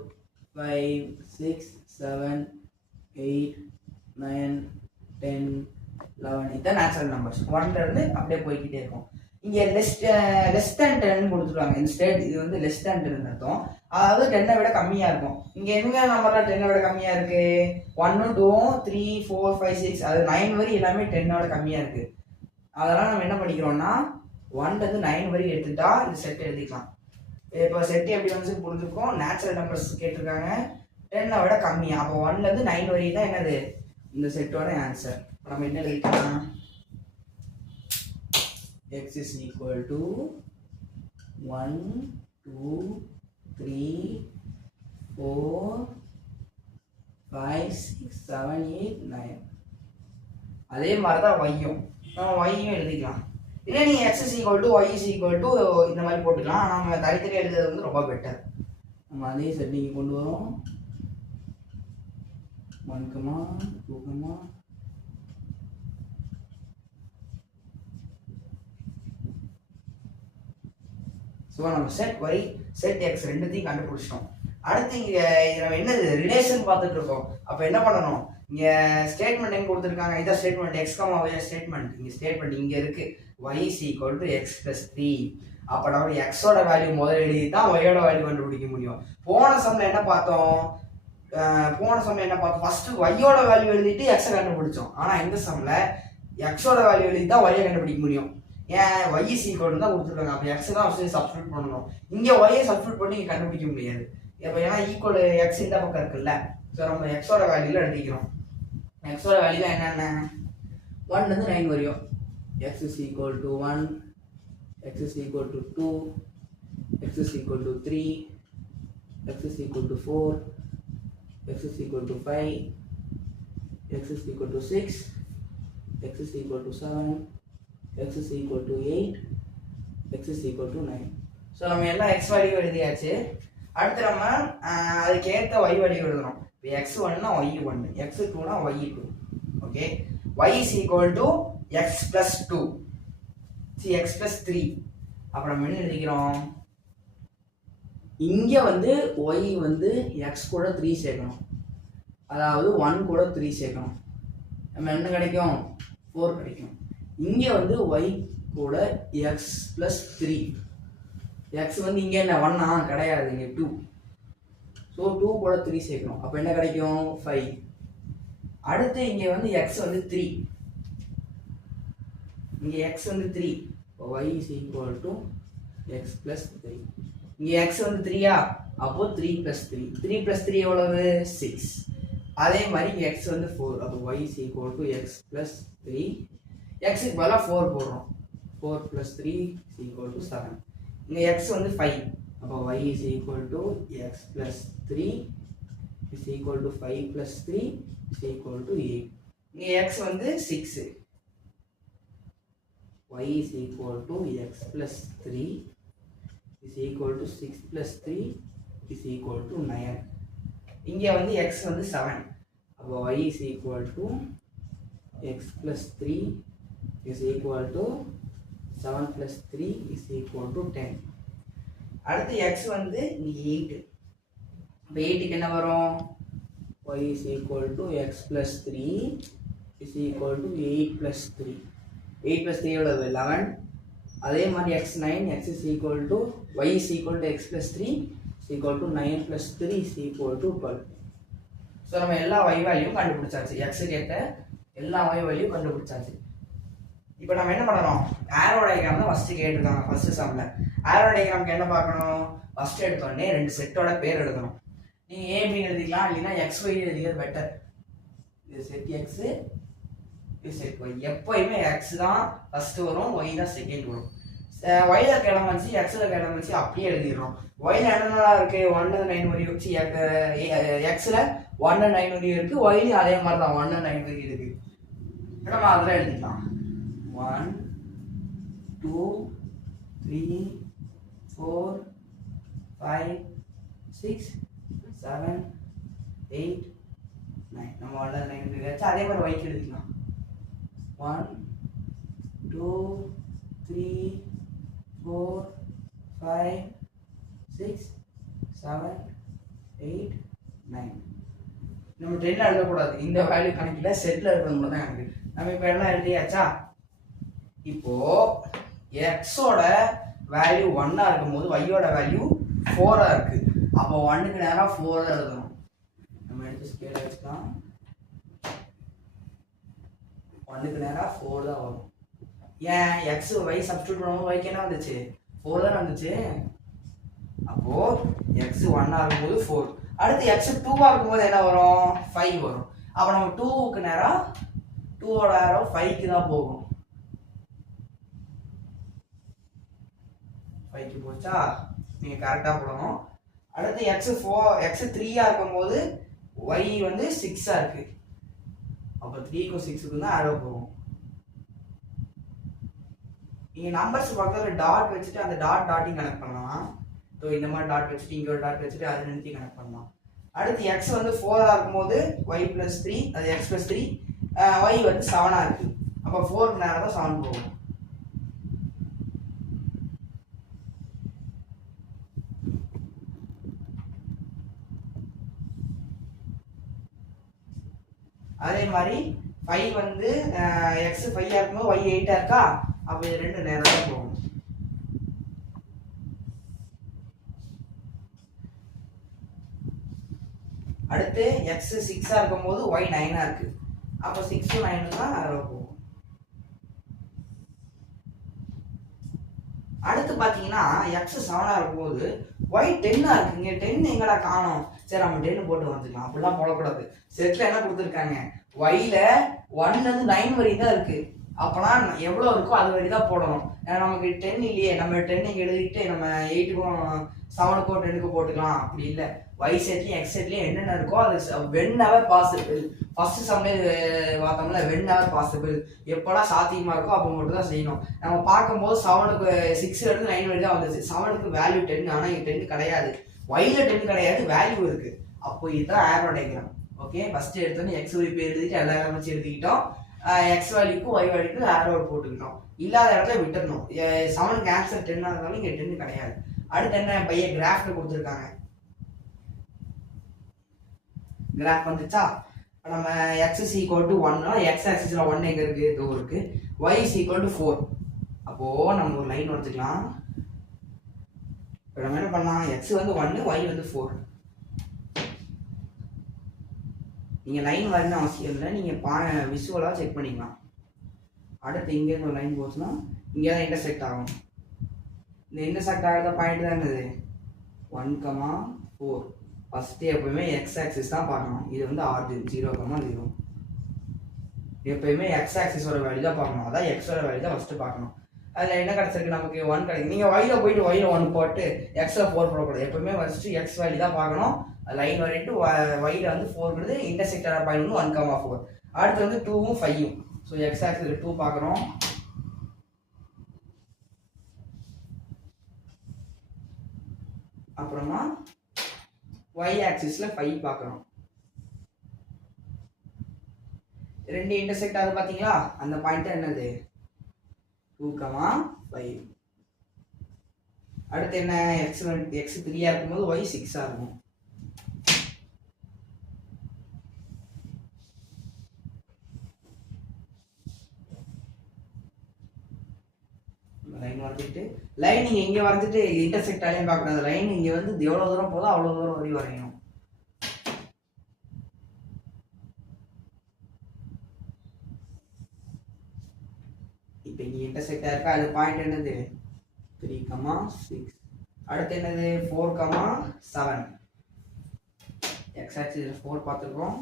5 6 7 8 9 10 11 இதுதான் நேச்சுரல் நம்பர்ஸ். 1ல இருந்து அப்படியே போய்கிட்டே இருக்கும். இங்கே லெஸ் தேன் 10 கொடுத்துருவாங்க. இந்த ஸ்டேட் இது வந்து லெஸ் தேன் 10 அர்த்தம். அதாவது 10 விட கம்மியாக இருக்கும். இங்கே எங்க நம்பர்லாம் 10 விட கம்மியாக இருக்கு? 1 2 3 4 5 6 அது 9 வரை எல்லாமே 10 விட கம்மியாக இருக்கு. அதெல்லாம் நம்ம என்ன பண்ணிக்கிறோம்னா 1லேருந்து 9 வரை எடுத்துட்டா இந்த செட் எழுதிக்கலாம். இப்போ செட் எப்படி வந்து புரிஞ்சுருக்கோம். நேச்சுரல் நம்பர்ஸ் கேட்டிருக்காங்க, 10 விட கம்மி. அப்போ 1லேருந்து 9 வரை தான் என்னது இந்த செட்டோட ஆன்சர். நம்ம என்ன எழுதிக்கலாம்? x is equal to 1 2 3 4 5 6 7 8 9. அதே மாதிரி தான் y-யும் நம்ம y-யும் எழுதிக்கலாம். இல்லை நீங்கள் x is equal to y is equal to இந்த மாதிரி போட்டுக்கலாம். நம்ம தனித்தனி எழுதுறது வந்து ரொம்ப பெட்டர். நம்ம அதே செட்டிங் கொண்டு வரோம். 1 2 ஸோ நம்ம செட் ஒய் செட் எக்ஸ் ரெண்டுத்தையும் கண்டுபிடிச்சிட்டோம். அடுத்து இங்கே நம்ம என்னது ரிலேஷன் பார்த்துட்டு இருக்கோம். அப்போ என்ன பண்ணணும்? இங்கே ஸ்டேட்மெண்ட் எங்கே கொடுத்துருக்காங்க? இதான் ஸ்டேட்மெண்ட் x, y ஸ்டேட்மெண்ட். இங்கே ஸ்டேட்மெண்ட் இங்கே இருக்குது y is equal to x plus 3. அப்போ நம்ம எக்ஸோட வேல்யூ முதல் எழுதி தான் ஒய்யோட வேல்யூ கண்டுபிடிக்க முடியும். போன சம்மில் என்ன பார்த்தோம்? ஃபஸ்ட்டு ஒய்யோட வேல்யூ எழுதிட்டு எக்ஸை கண்டுபிடிச்சோம். ஆனால் இந்த சம்மில் எக்ஸோட வேல்யூ எழுதி தான் ஒய்யை கண்டுபிடிக்க முடியும். ஏன் y is equal to தான் கொடுத்துருக்காங்க. அப்போ எக்ஸ் தான் ஃபஸ்ட்டு சப்ஸ்டியூட் பண்ணணும். இங்கே ஒய்யை சப்ஸ்டியூட் பண்ணி இங்கே கண்டுபிடிக்க முடியாது. இப்போ ஏன்னா ஈக்குவல் எக்ஸ் இந்த பக்கம் இருக்குல்ல. ஸோ நம்ம எக்ஸோட வேல்யூல எழுதிக்கிறோம். எக்ஸோட வேல்யூ என்னென்ன? 1லேருந்து 9 வரையும். x is equal to 1, x is equal to 2, x is equal to 3, x is equal to 4, x is equal to 5, x is equal to 6, x is equal to 7, x is equal to 8, x is equal to 9. So நம்ம எல்லாம் x value எழுதியாச்சு. அடுத்து நம்ம அதுக்கு ஏற்ற y value எழுதணும். இப்போ x1னா y1, x2னா y2. Okay, y is equal to x plus 2, x plus 3. அப்போ நம்ம என்ன எழுதிக்கிறோம்? இங்கே வந்து y வந்து x கூட 3 சேர்க்கணும், அதாவது 1 கூட 3 சேர்க்கணும். நம்ம என்ன கிடைக்கும்? 4 கிடைக்கும். இங்கே வந்து y கூட x plus 3. x வந்து இங்கே என்ன 1 கிடையாது, இங்கே 2. ஸோ 2 கூட 3 சேர்க்கணும். அப்போ என்ன கிடைக்கும்? 5. அடுத்து இங்கே வந்து x வந்து 3. இங்கே x வந்து 3. y is equal to x plus 3. இங்கே x வந்து 3யா? அப்போ 3 plus 3. 3 plus 3 எவ்வளவு? 6. அதே மாதிரி x வந்து 4. அப்போ y is equal to x plus 3. எக்ஸுக்கு பதிலாக 4 போடுறோம். 4 + 3 = 7. இங்கே எக்ஸ் வந்து 5. அப்போ y = x + 3 = 5 + 3 = 8. இங்கே எக்ஸ் வந்து 6. y = x + 3 = 6 + 3 = 9. இங்கே வந்து x வந்து 7. அப்போ y = x + 3 = 7 + 3 = 10. அடுத்து x வந்து 8. இப்போ 8க்கு என்ன வரும்? y = x + 3 = 8 + 3. 8 + 3 எவ்வளவு? 11. அதே மாதிரி x9, y = x + 3 = 9 + 3 = 12. ஸோ நம்ம எல்லா y வேல்யூவும் கண்டுபிடிச்சாச்சு. எக்ஸுக்கு ஏற்ற எல்லா y வேல்யூ கண்டுபிடிச்சாச்சு. இப்போ நம்ம என்ன பண்ணணும்? ஆரோ டயக்ராம் தான் ஃபர்ஸ்ட் கேட்டிருக்காங்க ஃபர்ஸ்ட் சம்ல. ஆரோ டயக்ராம்க்கு என்ன பார்க்கணும்? ஃபர்ஸ்ட் எடுத்தோடனே 2 செட்டோட பேர் எழுதணும். நீங்க a b எழுதிக்கலாம், இல்லைன்னா x y எழுதிக்கிறது பெட்டர். இது செட் x, இது செட் y. எப்பவுமே x தான் ஃபர்ஸ்ட் வரும், y தான் செகண்ட் வரும். y ல கிளம்பிச்சு, x ல கிளம்பிச்சு அப்படியே எழுதிடுறோம். y ல என்னென்னலாம் இருக்கு? 1 9 வரையும் வச்சு x ல 1 9 வரையும் இருக்கு, y ல அதே மாதிரி தான் 1 9 வரையும் இருக்கு. நம்ம அதெல்லாம் எழுதிக்கலாம். 1 2 3 4 5 6 7 8 9. நம்ம 1 9 வச்சு அதே மாதிரி y க்கு எழுதிக்கலாம். 1 2 3 4 5 6 7 8 9. நம்ம 10 எழுதக்கூடாது. இந்த வேல்யூ கணக்கில செட்ல இருக்கிறது மட்டும் தான் கணக்கு. நம்ம இப்போ எல்லாம் எழுதியாச்சா? இப்போ எக்ஸோட வேல்யூ 1 இருக்கும்போது y-யோட வேல்யூ 4 இருக்கு. அப்போ 1க்கு நேரா 4 தான் எழுதணும். நம்ம எடுத்து ஸ்கேல் வச்சுக்கலாம். 1க்கு நேரா 4 தான் வரும். ஏன்? x y சப்ஸ்டிட்யூட் பண்ணும்போது y க்கு என்ன வந்துச்சு? 4 தான் வந்துச்சு. அப்போ x 1 ஆகும்போது 4. அடுத்து x 2 ஆகும்போது என்ன வரும்? 5 வரும். அப்போ நம்ம 2க்கு நேரா 2ஓட ஆரோ 5க்கு தான் போகும். 5க்கு போச்சா? நீங்க கரெக்டா போடணும். அடுத்து x 3 இருக்கும்போது y வந்து 6 இருக்கு. அப்ப 3க்கும் 6க்கும் தான் ஆரோ போகும். நீங்க நம்பர்ஸ் பக்கத்துல டாட் வச்சுட்டு அந்த டாட்டையும் கனெக்ட் பண்ணலாம். ஸோ இந்த மாதிரி டாட் வச்சுட்டு இங்க ஒரு டாட் வச்சுட்டு அது ரெண்டுத்தையும் கனெக்ட் பண்ணலாம். அடுத்து x வந்து 4 இருக்கும்போது y + 3, அது x + 3, y வந்து 7 இருக்கு. அப்ப 4க்கு நேரா தான் 7 போகும். அதே மாதிரி 5 வந்து x 5 இருக்கும்போது y 8 இருக்கா? அப்ப இது ரெண்டு நேரா தான் போகும். அடுத்து x 6 இருக்கும்போது y 9 இருக்கு. அப்ப 6 9 தான் ஆரோ போகும். அடுத்து பாத்தீங்கன்னா x 7 இருக்கும்போது y 10 இருக்கு. இங்க 10 எங்கடா காணோம்? சரி நம்ம 10 போட்டு வந்துக்கலாம். அப்படிலாம் போடக்கூடாது. செட்ல என்ன கொடுத்துருக்காங்க? y ல 1 ல இருந்து 9 வரையும் தான் இருக்கு. அப்பனா எவ்வளவு இருக்கோ அது வரை தான் போடணும். நமக்கு 10 இல்லையே, நம்ம 10 இங்க எழுதிட்டு நம்ம 8க்கும் 7க்கும் 10க்கும் போட்டுக்கலாம். அப்படி இல்லை. y செட்லயும் x செட்லயும் என்னென்ன இருக்கோ அது whenever possible. ஃபர்ஸ்ட் சம்ல பார்த்தோம்ல, whenever possible, எப்பெல்லாம் சாத்தியமா இருக்கோ அப்போ மட்டும் தான் செய்யணும். நம்ம பார்க்கும்போது 7க்கு 6 இருந்து 9 வரை தான் வந்துச்சு. 7க்கு வேல்யூ 10, ஆனா இங்க 10 கிடையாது. y ல 10 கிடையாது, வேல்யூ இருக்கு. அப்போ இதுதான் ஆரோ டயக்ராம். ஓகே, ஃபர்ஸ்ட் எடுத்தோன்னே x y எழுதிட்டு எல்லா வச்சு எழுதிக்கிட்டோம். x வேல்யூக்கும் y வேல்யூக்கும் ஆரோ போட்டுக்கிட்டோம். இல்லாத இடத்துல விட்டுறணும். 7க்கு ஆன்சர் 10 இருந்தாலும் இங்க 10 கிடையாது. அடுத்து என்ன? பைய கிராஃப்ல கொடுத்துருக்காங்க. கிராஃப் வந்துச்சா? நம்ம x = 1, x ஆக்சிஸ்ல 1 எங்க இருக்கு? இதோ இருக்கு. y = 4. அப்போ நம்ம ஒரு லைன் வச்சுக்கலாம். இப்போ நம்ம என்ன பண்ணலாம்? x வந்து 1, y வந்து 4. நீங்க லைன் வரையணும் அவசியம் இல்லை, நீங்க விசுவலா செக் பண்ணிக்கலாம். அடுத்து இங்க இருந்து ஒரு லைன் போச்சுன்னா இங்க தான் இன்டர்செக்ட் ஆகும். இந்த இன்டர்செக்ட் ஆகிற பாயிண்ட் தான் என்னது? 1, 4. ஃபர்ஸ்ட் எப்பவுமே x ஆக்சிஸ் தான் பார்க்கணும். இது வந்து ஆர்ஜின் 0, 0. எப்பயுமே எக்ஸ் ஆக்சிஸோட வேல்யூ தான் பார்க்கணும், அதான் எக்ஸோட வேல்யூ தான் ஃபஸ்ட்டு பார்க்கணும். அதில் என்ன கிடச்சிருக்கு நமக்கு 1 கிடைக்கும். நீங்கள் ஒயில் போயிட்டு ஒயில் 1 போட்டு எக்ஸில் 4 போடக்கூடாது, எப்பவுமே ஃபஸ்ட்டு எக்ஸ் வேல்யூ தான் பார்க்கணும். லைன் வரைட்டு ஒயில் வந்து 4 இன்டர்செக்டர் பாயிண்ட் வந்து 1,4. அடுத்து வந்து 2வும் 5ம். ஸோ எக்ஸ் ஆக்சிஸில் 2 பார்க்குறோம், அப்புறமா ஒய் ஆக்சிஸில் 5 பார்க்குறோம். ரெண்டு இன்டர்செக்ட் ஆகுது பார்த்தீங்களா, அந்த பாயிண்ட் என்னது 2,5. அடுத்து என்ன, எக்ஸ் 3 இருக்கும்போது ஒய் 6 இருக்கும். லைன் வரைஞ்சிட்டு லைன் நீங்க இங்க வரைஞ்சிட்டு இன்டர்செக்ட் ஆலையும் பார்க்கணும். லைன் இங்க வந்து எவ்வளவு தூரம் போதோ அவ்வளவு தூரம் வரை வரையணும். இப்போ இங்க இன்டர்செக்ட் ஆயிருக்கா, அது பாயிண்ட் என்னது 3,6. அடுத்து என்னது 4,7. எக்ஸ் ஆக்சிஸ் 4 பார்த்துருக்கோம்.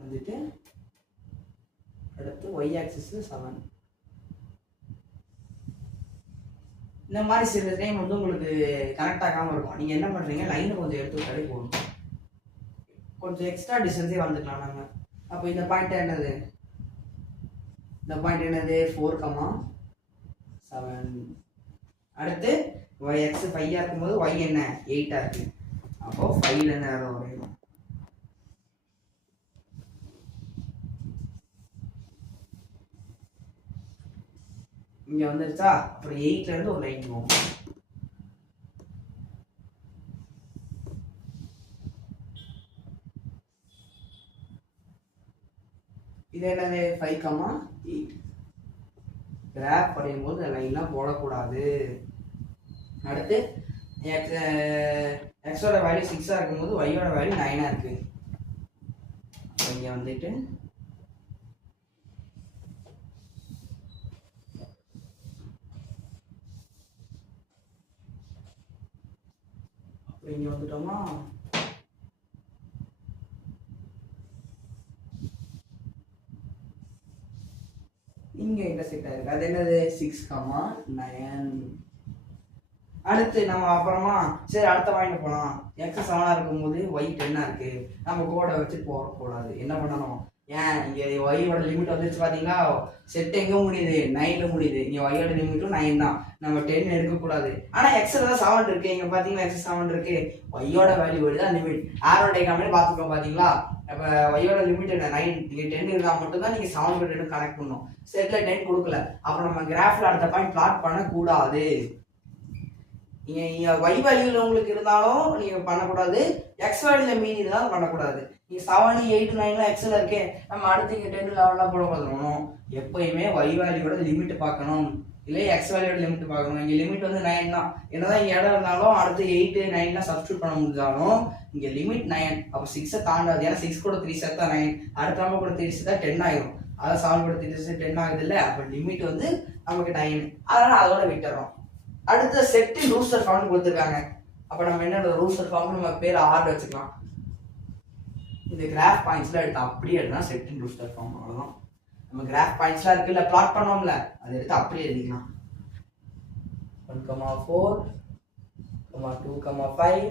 வந்துட்டு அடுத்து ஒய் ஆக்சிஸ் 7. இந்த மாதிரி சில டைம் வந்து உங்களுக்கு கனெக்ட் ஆகாமல் இருக்கும். நீங்கள் என்ன பண்ணுறீங்க, லைனை கொஞ்சம் எடுத்து விட்டாலே போதும், கொஞ்சம் எக்ஸ்ட்ரா டிஸ்டன்ஸே வந்துக்கலாம் நாங்கள். அப்போ இந்த பாயிண்ட் என்னது, இந்த பாயிண்ட் என்னது 4,7. அடுத்து ஒய் எக்ஸ் 5 இருக்கும்போது ஒய் என்ன 8 இருக்கு. அப்போ 5ல நேரம் வரையணும். இங்க வந்துருச்சா, அப்புறம் 8ல இருந்து ஒரு லைன் போகும். இது என்னது 5,8. கிராஃப் வரையும் போது இந்த லைன்லாம் போடக்கூடாது. அடுத்து எக்ஸோட வேல்யூ 6 இருக்கும்போது ஒய்யோட வேல்யூ 9 இருக்கு. இங்க வந்துட்டு இங்க வந்துட்டோமா, இங்க இன்டர்செக்ட் ஆயிருக்கு. அது என்னது 6,9. அடுத்து நம்ம அப்புறமா சரி அடுத்த பாயிண்ட் போகலாம். எக்ஸ் 7 இருக்கும்போது ஒய் 10 இருக்கு. நம்ம கோடை வச்சு போகக்கூடாது, என்ன பண்ணணும், ஏன் இங்க ஒய்யோட லிமிட் வந்துருச்சு பாத்தீங்களா, செட் எங்க முடியுது 9ல முடியுது. இங்க ஒய்யோட லிமிட்டும் 9 தான், நம்ம 10 எடுக்கக்கூடாது. ஆனா எக்ஸ்ல தான் 7 இருக்கு. இங்க பாத்தீங்களா எக்ஸ் 7 இருக்கு, ஒய்யோட வேல்யூ தான் லிமிட். ஆரோ டயக்ராம்ல பாத்துக்கோங்க பாத்தீங்களா. அப்ப ஒய்யோட லிமிட் என்ன 9, இங்க 10 இருந்தா மட்டும் தான் நீங்க 7 கூட கனெக்ட் பண்ணணும். செட்ல 10 கொடுக்கல, அப்ப நம்ம கிராஃப்ல அடுத்த பாயிண்ட் பிளாட் பண்ண கூடாது. நீங்க ஒய் வேல்யூல உங்களுக்கு இருந்தாலும் நீங்க பண்ணக்கூடாது, எக்ஸ் வேல்யூல மீதி இருந்தாலும் பண்ணக்கூடாது. நீங்க 7, 8, 9 எக்ஸ்ல இருக்கே, நம்ம அடுத்து இங்க 10, 11 போடக்கூடாது. எப்பயுமே ஒய் வேல்யூட லிமிட் பார்க்கணும், இல்லை எக்ஸ் வேல்யூட லிமிட் பார்க்கணும். இங்க லிமிட் வந்து 9 தான். என்னதான் இங்க இடம் இருந்தாலும் அடுத்து 8, 9 சப்ஸ்டியூட் பண்ண முடிஞ்சாலும் இங்க லிமிட் 9. அப்ப 6 தாண்டாது, ஏன்னா 6 கூட 3 சேர்த்தா 9, அடுத்த நம்ம கூட 3 சேர்த்தா 10 ஆயிரும். அதான் 7 கூட 3 சேர்த்தா 10 ஆகுது இல்ல. அப்ப லிமிட் வந்து நமக்கு 9, அதனால அதோட விட்டுறோம். அடுத்த செட் ரூஸ்டர் ஃபார்ம் கொடுத்துருக்காங்க. அப்ப நம்ம என்ன ரூஸ்டர் ஃபார்ம் நம்ம பேர் ஆர்டர் வச்சுக்கலாம். இந்த கிராஃப் பாயிண்ட்ஸ்ல எடுத்து அப்படியே எழுதலாம் செட் ரூஸ்டர் ஃபார்ம். அவ்வளவுதான். நம்ம கிராஃப் பாயிண்ட்ஸ்லாம் இருக்குல்ல, பிளாட் பண்ணோம்ல, அதை எடுத்து அப்படியே எழுதிக்கலாம். 1,4, 2,5,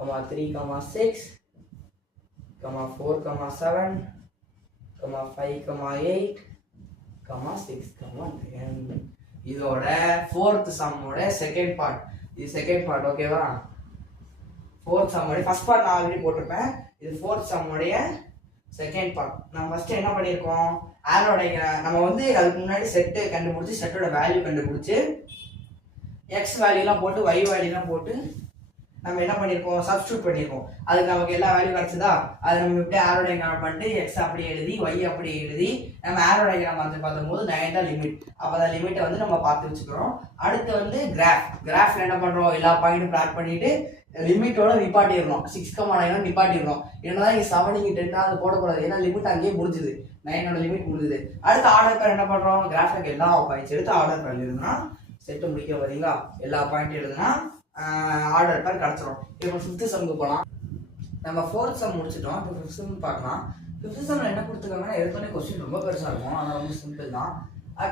3,6, 4,7, 5,8, 6,9. இதோட 4th சம்மோட செகண்ட் பார்ட். இது செகண்ட் பார்ட், ஓகேவா. 4th சம்மோட ஃபர்ஸ்ட் பார்ட் நான் ஆல்ரெடி போட்டிருப்பேன். இது 4th சம்மோடைய செகண்ட் பார்ட். நம்ம ஃபர்ஸ்ட் என்ன பண்ணியிருக்கோம், ஆரோட நம்ம வந்து அதுக்கு முன்னாடி செட்டு கண்டுபிடிச்சி செட்டோட வேல்யூ கண்டுபிடிச்சி எக்ஸ் வேல்யூலாம் போட்டு ஒய் வேல்யூலாம் போட்டு நம்ம என்ன பண்ணியிருக்கோம், சப்ஸ்டியூட் பண்ணியிருக்கோம். அதுக்கு நமக்கு எல்லா வேல்யூ கிடைச்சதா, அது நம்ம இப்படியே ஆரோ டயக்ராம் பண்ணிட்டு எக்ஸ் அப்படியே எழுதி ஒய் அப்படியே எழுதி நம்ம ஆரோ டயக்ராம் வந்து பார்க்கும்போது 9 தான் லிமிட். அப்போதான் லிமிட்டை வந்து நம்ம பார்த்து வச்சுக்கிறோம். அடுத்து வந்து கிராஃப்ல என்ன பண்றோம், எல்லா பாயிண்ட்டும் பிளாட் பண்ணிட்டு லிமிட்டோட நிப்பாட்டிடணும். 6,9 நிப்பாட்டிடணும். என்னதான் இங்க 7 இங்க 10 அது போடக்கூடாது, ஏன்னா லிமிட் அங்கேயே முடிஞ்சுது, 9ஓட லிமிட் முடிஞ்சுது. அடுத்து ஆர்டர் பேர் என்ன பண்றோம், கிராஃப்ல எல்லா பாயிண்ட்ஸ் எடுத்து ஆர்டர் பேர் எழுதுனா செட்டு முடிக்க வரீங்களா, எல்லா பாயிண்ட் எழுதுனா ஆர்டர் பேர் கிடச்சிரும். இப்போ 5th சம்முக்கு போகலாம். நம்ம 4th சம் முடிச்சிட்டோம். இப்போ 5th சம் பார்க்கலாம். 5th சம்மில் என்ன கொடுத்துருக்காங்கன்னா எடுத்தோடனே கொஸ்டின் ரொம்ப பெருசாக இருக்கும். ஆனால் ரொம்ப சிம்பிள் தான்.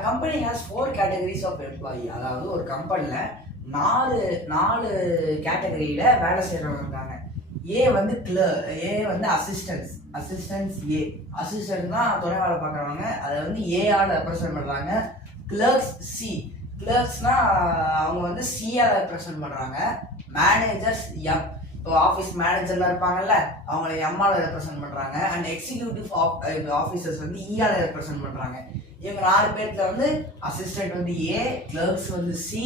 Company has 4 categories of employee. அதாவது ஒரு கம்பெனியில் 4 கேட்டகரியில் வேலை செய்கிறவங்க இருக்காங்க. ஏ வந்து அசிஸ்டன்ஸ் ஏ. அசிஸ்டன்ட் தான் துணை வேலை பார்க்குறவங்க. அதை வந்து ஏஆல் ரெப்ரசன்ட் பண்ணுறாங்க. Clerks C. கிளர்க்ஸ்னா அவங்க வந்து சிஆல் ரெப்ரசன்ட் பண்ணுறாங்க. Managers M. இப்போ ஆஃபீஸ் மேனேஜர்லாம் இருப்பாங்கல்ல, அவங்கள எம்ஆல் ரெப்ரசன்ட் பண்ணுறாங்க. அண்ட் எக்ஸிக்யூட்டிவ் ஆஃபீஸர்ஸ் வந்து இஆல் ரெப்ரசன்ட் பண்ணுறாங்க. இவங்க 4 பேர்த்துல வந்து அசிஸ்டன்ட் வந்து ஏ, கிளர்க்ஸ் வந்து சி,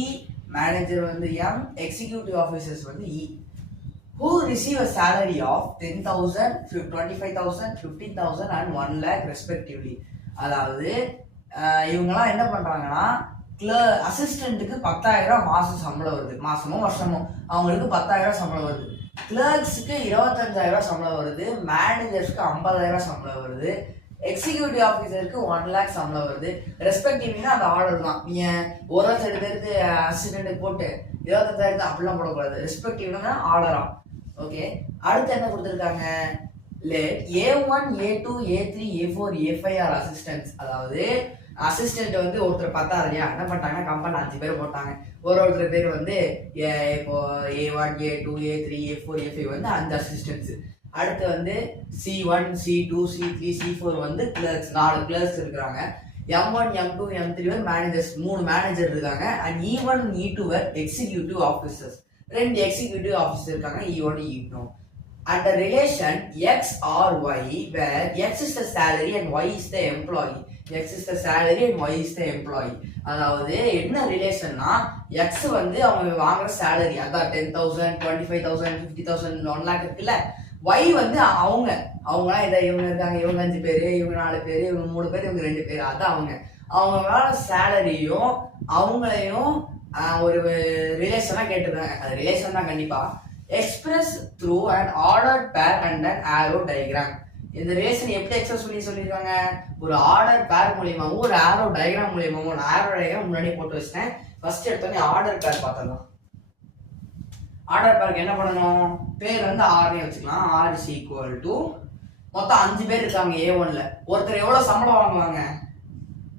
மேனேஜர் வந்து எம், எக்ஸிக்யூட்டிவ் ஆஃபீஸர்ஸ் வந்து இ. Who receive a salary of 10,000, 25,000, 15,000 and 1 lakh respectively. அதாவது இவங்கெல்லாம் என்ன பண்றாங்கன்னா அசிஸ்டன்ட்டுக்கு 10,000 மாசம் சம்பளம் வருது. மாசமோ வருஷமோ அவங்களுக்கு 10,000 சம்பளம் வருது. கிளர்க்ஸுக்கு 25,000 சம்பளம் வருது. மேனேஜர்ஸ்க்கு 50,000 சம்பளம் வருது. எக்ஸிக்யூட்டிவ் ஆஃபீஸருக்கு 1 lakh சம்பளம் வருது. ரெஸ்பெக்டிவ்னா அந்த ஆர்டர் தான். நீங்க ஒரு வருஷம் எடுத்து அசிஸ்டன்ட்டுக்கு போட்டு 25,000 அப்படிலாம் போடக்கூடாது. ரெஸ்பெக்டிவ்னா ஆர்டரா. ஓகே, அடுத்து என்ன கொடுத்துருக்காங்க? Let A1, A2, A3, A4, A5 are assistants. அதாவது அசிஸ்டன்ட் வந்து ஒருத்தர் பத்தாது இல்லையா, என்ன பண்ணிட்டாங்கன்னா கம்பெனி 5 பேர் போட்டாங்க. ஒருத்தர் பேர் வந்து இப்போ A1, A2, A3, A4, A5 வந்து 5 அசிஸ்டன்ட்ஸ். அடுத்து வந்து C1, C2, C3, C4 வந்து கிளர்க்ஸ். 4 கிளர்க்ஸ் இருக்கிறாங்க. M1, M2, M3 வந்து மேனேஜர்ஸ். 3 மேனேஜர் இருக்காங்க. And E1, E2 executive officers. 2 executive officer இருக்காங்க, E1, E2. And the relation X or Y where X is the salary and Y is the employee. X is the salary and Y is the employee. அதாவது என்ன ரிலேஷன்னா, X வந்து அவங்க வாங்குற salary, அதான் 10,000, 25,000, 50,000, 1 lakh இருக்குல்ல. Y வந்து அவங்களாம் இதை இவங்க இருக்காங்க, இவங்க 5 பேர், இவங்க 4 பேர், இவங்க 3 பேர், இவங்க 2 பேர், அதான் அவங்க வேற சேலரியும் அவங்களையும் ஒரு ரிலேஷனா கேட்டிருக்காங்க. அது ரிலேஷன் தான் கண்டிப்பா. Express through and order pair and an arrow diagram. இந்த ரிலேஷன் எப்படி எக்ஸ்பிரஸ் பண்ணி சொல்லியிருக்காங்க? ஒரு ஆர்டர் பேர் மூலியமாவும் ஒரு ஆரோ டயக்ராம் மூலியமாவும். நான் ஆரோ டயக்ராம் முன்னாடியே போட்டு வச்சிட்டேன். ஃபர்ஸ்ட் எடுத்தோடனே ஆர்டர் பேர் பார்த்தலாம். ஆர்டர் பேருக்கு என்ன பண்ணணும்? பேர் வந்து ஆர்னே வச்சுக்கலாம். ஆர் இஸ் ஈக்குவல் டு மொத்தம் 5 பேர் இருக்காங்க A1ல. ஒருத்தர் எவ்வளவு சம்பளம் வாங்குவாங்க?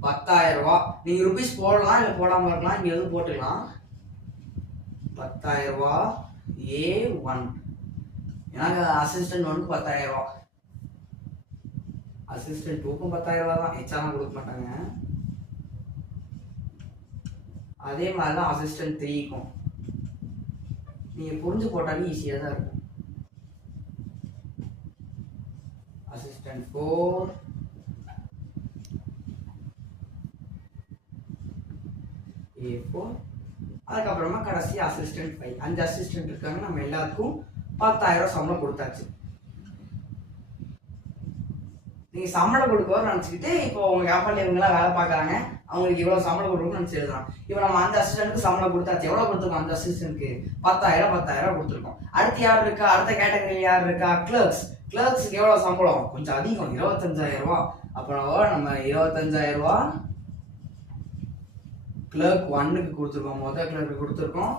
10,000 ரூபாய். நீங்க ருபீஸ் போடலாம் இல்ல போடாம இருக்கலாம், இங்க எதுவும் போட்டுக்கலாம். 10,000 ரூபாய் A1. எனக்கு அசிஸ்டன்ட் 1க்கு 10,000 ரூபாய். அசிஸ்டன்ட் 2க்கும் 10,000 ரூபாய் தான். எச்ஆர்லாம் கொடுக்க மாட்டாங்க. அதே மாதிரி தான் அசிஸ்டன்ட் 3க்கும். நீங்க புரிஞ்சு போட்டாலே ஈஸியா தான் இருக்கும். Assistant 4 A4. அதுக்கப்புறமா கடைசி அசிஸ்டன்ட் 5. 5 அசிஸ்டன்ட் இருக்காங்க. நம்ம எல்லாத்துக்கும் 10,000 சம்பளம் கொடுத்தாச்சு. நீங்க சம்பளம் கொடுக்கணும் நினைச்சுக்கிட்டு இப்போ உங்க கம்பெனில இவங்க எல்லாம் வேலை பார்க்கறாங்க, அவங்களுக்கு இவ்வளவு சம்பளம் கொடுக்கணும்னு நினைச்சு எழுதலாம். இப்போ நம்ம அந்த அசிஸ்டன்ட்க்கு சம்பளம் கொடுத்தாச்சு. எவ்வளவு கொடுத்துருக்கோம்? அந்த அசிஸ்டன்ட்க்கு 10,000 கொடுத்துருக்கோம். அடுத்து யார் இருக்கா? அடுத்த கேட்டகரி யார் இருக்கா? கிளர்க்ஸ். கிளர்க்ஸ்க்கு எவ்வளவு சம்பளம்? கொஞ்சம் அதிகம், 25,000 ரூபாய். அப்புறம் நம்ம 25,000 ரூபாய் கிளர்க் 1க்கு கொடுத்துருக்கோம். முதல் கிளர்க்கு கொடுத்துருக்கோம்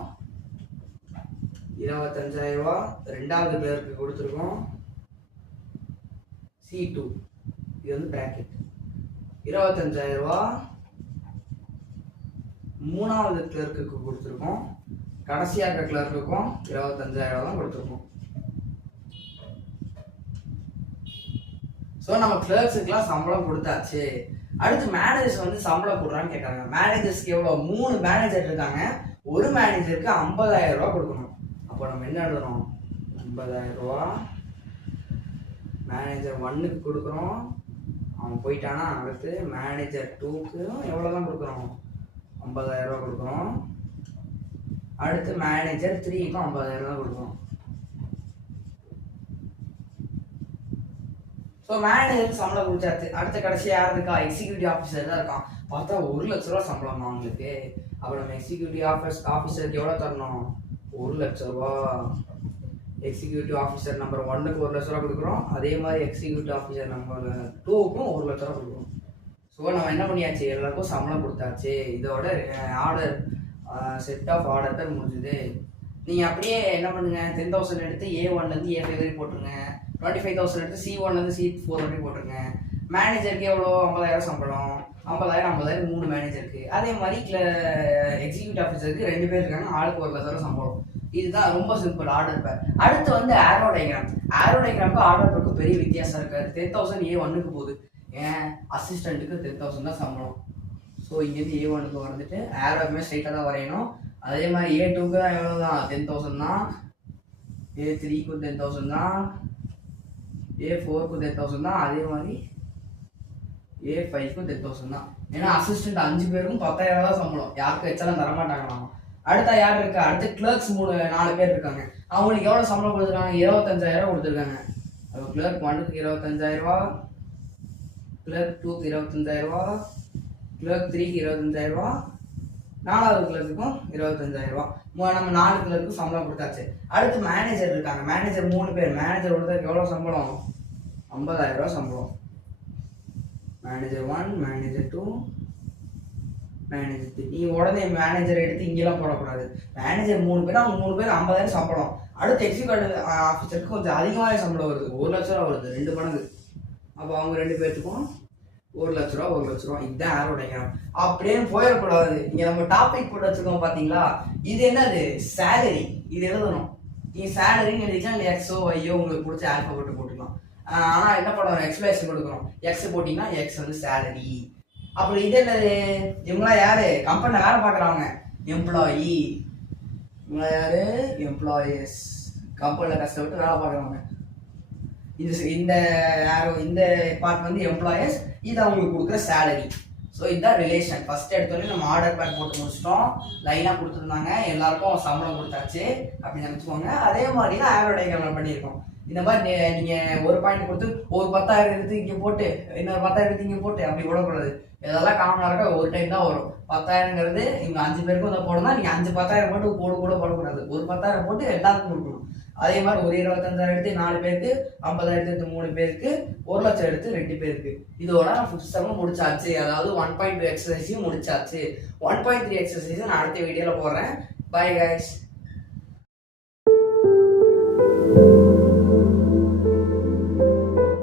25,000 ரூபாய். ரெண்டாவது கிளர்க்கு கொடுத்துருக்கோம் C2. இது வந்து பிராக்கெட் 25,000 ரூபாய். மூணாவது கிளர்க்கு கொடுத்துருக்கோம். கடைசியா இருக்க கிளர்க்குக்கும் 25,000 தான் கொடுத்துருக்கோம். ஸோ நம்ம கிளர்க்ஸுக்குலாம் சம்பளம் கொடுத்தாச்சு. அடுத்து மேனேஜர்ஸ் வந்து சம்பளம் கொடுறான்னு கேட்கறாங்க. மேனேஜர்ஸ்க்கு எவ்வளோ? 3 மேனேஜர் இருக்காங்க. ஒரு மேனேஜருக்கு 50,000 ரூபாய் கொடுக்கணும். அப்போ நம்ம என்ன எழுதுறோம்? 50,000 ரூபாய் மேனேஜர் 1க்கு கொடுக்குறோம். அவன் போயிட்டானா. அடுத்து மேனேஜர் 2க்கு எவ்வளோதான் கொடுக்குறோம்? 50,000 ரூபாய் கொடுக்குறோம். அடுத்து மேனேஜர் 3க்கும் 50,000 தான் கொடுக்குறோம். ஸோ மேனேஜருக்கு சம்பளம் கொடுத்தாச்சு. அடுத்த கடைசி யார் இருக்கா? எக்ஸிக்யூட்டிவ் ஆஃபீஸர் தான் இருக்கான். பார்த்தா 1 லட்ச ரூபா சம்பளம் அவங்களுக்கு. அப்போ நம்ம எக்ஸிக்யூட்டிவ் ஆஃபீஸருக்கு எவ்வளோ தரணும்? 1 லட்ச ரூபா. எக்ஸிக்யூட்டிவ் ஆஃபீஸர் நம்பர் 1க்கு 1 லட்ச ரூபா கொடுக்குறோம். அதே மாதிரி எக்ஸிக்யூட்டிவ் ஆஃபீஸர் நம்பர் 2க்கும் 1 லட்ச ரூபா கொடுக்குறோம். ஸோ நம்ம என்ன பண்ணியாச்சு? எல்லாருக்கும் சம்பளம் கொடுத்தாச்சு. இதோட ஆர்டர் செட் ஆஃப் ஆர்டர் முடிஞ்சுது. நீங்கள் அப்படியே என்ன பண்ணுங்க, 10,000 எடுத்து A1லேருந்து A5 வரைக்கும் போட்டுருங்க. 25,000 எடுத்து C1லேருந்து C4 வரைக்கும் போட்டுருங்க. மேனேஜருக்கு எவ்வளோ, 50,000 சம்பளம். 50,000 3 மேனேஜருக்கு. அதே மாதிரி எக்ஸிக்யூட்டிவ் ஆஃபீஸருக்கு 2 பேர் இருக்காங்க, ஆளுக்கு 1,00,000 சம்பளம். இதுதான் ரொம்ப சிம்பிள் ஆர்டர் பேர். அடுத்து வந்து ஆரோ டயக்ராம். ஆரோ டயக்ராமுக்கு ஆர்டர் பேருக்கு பெரிய வித்தியாசம் இருக்காது. 10,000 A1க்கு போகுது, ஏன் அசிஸ்டண்ட்டுக்கு 10,000 தான் சம்பளம். ஸோ இங்கேருந்து A1க்கு வந்துட்டு ஆரோவுமே ஸ்ட்ரைட்டாக தான் வரையணும். அதே மாதிரி A2க்கு தான் எவ்வளோ தான், 10,000 தான். A3க்கு 10,000 தான். A4க்கு 10,000 தான். அதே மாதிரி A5க்கு 10,000 தான். ஏன்னா அசிஸ்டன்ட் 5 பேருக்கும் 10,000 தான் சம்பளம், யாருக்கும் எச்சலாம் தரமாட்டாங்களாமா. அடுத்த யார் இருக்கா, அடுத்து கிளர்க்ஸ் 4 பேர் இருக்காங்க. அவங்களுக்கு எவ்வளோ சம்பளம் கொடுத்துருக்காங்க, 25,000 கொடுத்துருக்காங்க. அப்போ கிளர்க் 1க்கு 25,000, கிளர்க் 2க்கு 25,000, கிளர்க் 3க்கு 25,000, 4வது கிளர்க்குக்கும் 25,000. நம்ம 4 கிளர்க்கும் சம்பளம் கொடுத்தாச்சு. அடுத்து மேனேஜர் இருக்காங்க. மேனேஜர் 3 பேர். மேனேஜர் கொடுத்ததுக்கு எவ்வளோ சம்பளம், 50,000 சம்பளம். Manager 1, manager 2, manager 3. நீ உடனே மேனேஜர் எடுத்து இங்கெல்லாம் போடக்கூடாது. மேனேஜர் 3 பேர், அவங்க 3 பேர் 50,000 சம்பளம். அடுத்து எக்ஸிக்யூட்டிவ் ஆஃபீஸருக்கு கொஞ்சம் அதிகமாக சம்பளம் வருது, 1,00,000 வருது, 2 மடங்கு. அப்போ அவங்க 2 பேர்த்துக்கும் 1,00,000, 1,00,000. இதுதான் ஆரோ டயக்ராம். அப்படியே போயிடக்கூடாது. இங்கே நம்ம டாபிக் போட்டு வச்சுருக்கோம் பார்த்தீங்களா, இது என்னது, சேலரி. இது எழுதணும். நீங்கள் சேலரின்னு எழுதிக்கலாம், இல்லை எக்ஸோ ஒய்யோ உங்களுக்கு பிடிச்ச ஆல்ஃபாபெட் போட்டுக்கலாம். ஆனால் என்ன பண்ணணும், எக்ஸ்பிளேஷன் கொடுக்கணும். எக்ஸ் போட்டிங்கன்னா எக்ஸ் வந்து சேலரி. அப்புறம் இது என்னது, இவங்களாம் யாரு, கம்பெனியில் வேலை பார்க்குறவங்க, எம்ப்ளாயி. இவங்களா யாரு, எம்ப்ளாயீஸ், கம்பெனியில் கஷ்டப்பட்டு வேலை பார்க்குறவங்க. இந்த இந்த பார்ட் வந்து எம்ப்ளாயர்ஸ், இது அவங்களுக்கு கொடுக்குற சேலரி. ஸோ இதுதான் ரிலேஷன். ஃபர்ஸ்ட் எடுத்தோடனே நம்ம ஆர்டர் பேக் போட்டு முடிச்சிட்டோம், லைனாக கொடுத்துருந்தாங்க, எல்லாருக்கும் சம்பளம் கொடுத்தாச்சு அப்படின்னு நினச்சிக்கோங்க. அதே மாதிரி தான் ஆரோ டயக்ராம் பண்ணியிருக்கோம். இந்த மாதிரி நீங்கள் ஒரு பாயிண்ட் கொடுத்து ஒரு 10,000 எடுத்து இங்கே போட்டு இன்னொரு 10,000 எடுத்து இங்கே போட்டு அப்படி விடக்கூடாது. இதெல்லாம் காமனாக இருக்க ஒரு டைம் தான் வரும். 10,000ங்கிறது இவங்க 5 பேருக்கும் வந்து போடணும். நீங்கள் 5 10,000 போட்டு கூட போடக்கூடாது. ஒரு 10,000 போட்டு எல்லாத்துக்கும் கொடுக்கணும். அதே மாதிரி ஒரு 25,000 எடுத்து 4 பேருக்கு, 50,000 எடுத்து 3 பேருக்கு, 1,00,000 எடுத்து 2 பேருக்கு. இதோட நான் 5th செம் முடிச்சாச்சு. அதாவது 1.2 எக்ஸசைஸையும் முடிச்சாச்சு. 1.3 எக்ஸசைஸை நான் அடுத்த வீடியோவில் போடுறேன். Bye guys.